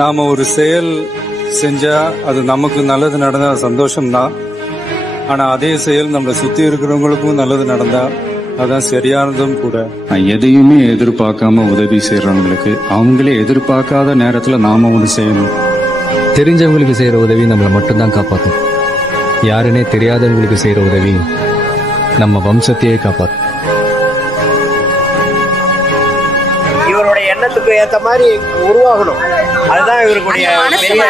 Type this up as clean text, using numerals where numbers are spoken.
நாம ஒரு செயல் செஞ்சா அது நமக்கு நல்லது நடந்தா சந்தோஷம்தான். ஆனா அதே செயல் நம்மளை சுத்தி இருக்கிறவங்களுக்கும் நல்லது நடந்தா அதான் சரியானதும் கூட. எதையுமே எதிர்பார்க்காம உதவி செய்யறவங்களுக்கு அவங்களே எதிர்பார்க்காத நேரத்துல நாம ஒன்று செய்யணும். தெரிஞ்சவங்களுக்கு செய்யற உதவி நம்மளை மட்டும்தான் காப்பாற்றும். யாருன்னே தெரியாதவங்களுக்கு செய்யற உதவி நம்ம வம்சத்தையே காப்பாற்றும். இவருடைய எண்ணத்துக்கு ஏத்த மாதிரி உருவாகணும். அதுதான் இவருடைய பெரிய